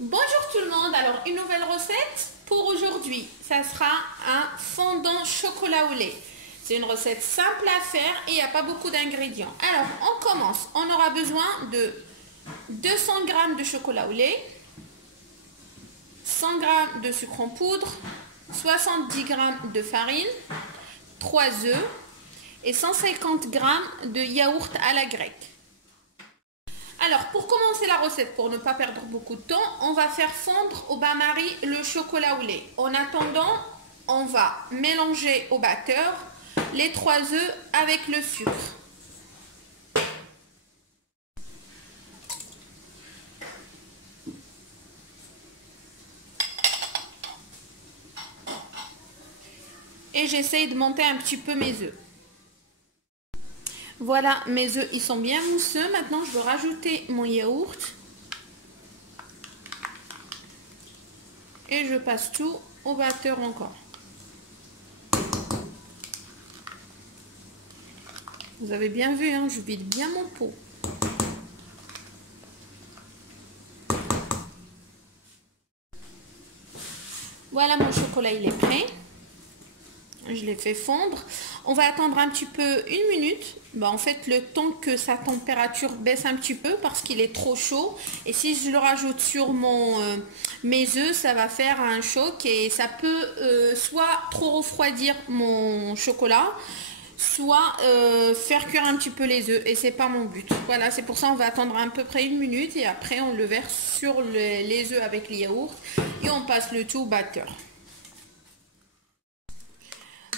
Bonjour tout le monde, alors une nouvelle recette pour aujourd'hui, ça sera un fondant chocolat au lait. C'est une recette simple à faire et il n'y a pas beaucoup d'ingrédients. Alors on commence, on aura besoin de 200 g de chocolat au lait, 100 g de sucre en poudre, 70 g de farine, 3 œufs et 150 g de yaourt à la grecque. Alors, pour commencer la recette, pour ne pas perdre beaucoup de temps, on va faire fondre au bain-marie le chocolat au lait. En attendant, on va mélanger au batteur les 3 œufs avec le sucre. Et j'essaye de monter un petit peu mes œufs. Voilà, mes œufs, ils sont bien mousseux. Maintenant, je vais rajouter mon yaourt. Et je passe tout au batteur encore. Vous avez bien vu, hein, je vide bien mon pot. Voilà, mon chocolat, il est prêt. Je l'ai fait fondre. On va attendre un petit peu, une minute. En fait, le temps que sa température baisse un petit peu parce qu'il est trop chaud. Et si je le rajoute sur mes œufs, ça va faire un choc et ça peut soit trop refroidir mon chocolat, soit faire cuire un petit peu les œufs. Et c'est pas mon but. Voilà, c'est pour ça on va attendre à peu près une minute et après on le verse sur les œufs avec les yaourts et on passe le tout au batteur.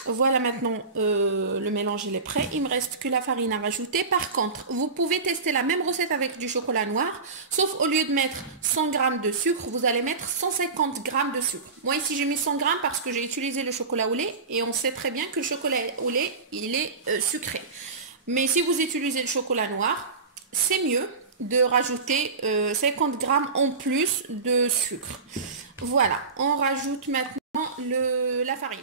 Voilà, maintenant le mélange il est prêt, il me reste que la farine à rajouter. Par contre, vous pouvez tester la même recette avec du chocolat noir, sauf au lieu de mettre 100 g de sucre, vous allez mettre 150 g de sucre. Moi ici j'ai mis 100 g parce que j'ai utilisé le chocolat au lait et on sait très bien que le chocolat au lait il est sucré. Mais si vous utilisez le chocolat noir, c'est mieux de rajouter 50 g en plus de sucre. Voilà, on rajoute maintenant la farine.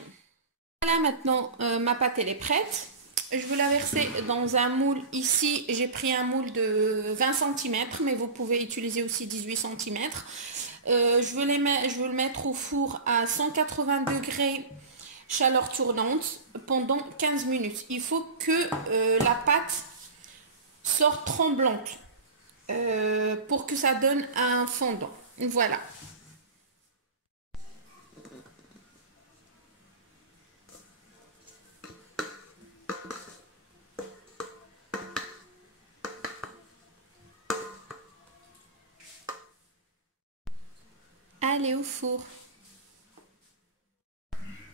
Voilà, maintenant ma pâte elle est prête. Je vais la verser dans un moule. Ici j'ai pris un moule de 20 cm, mais vous pouvez utiliser aussi 18 cm. Je veux le mettre au four à 180 degrés chaleur tournante pendant 15 minutes. Il faut que la pâte sorte tremblante pour que ça donne un fondant. Voilà. Allez au four.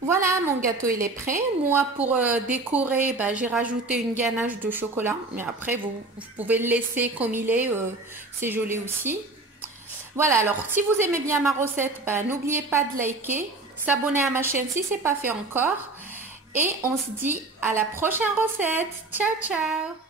Voilà, mon gâteau il est prêt. Moi pour décorer, j'ai rajouté une ganache de chocolat. Mais après vous pouvez le laisser comme il est, c'est joli aussi. Voilà, alors si vous aimez bien ma recette, n'oubliez pas de liker, s'abonner à ma chaîne si ce n'est pas fait encore. Et on se dit à la prochaine recette. Ciao ciao.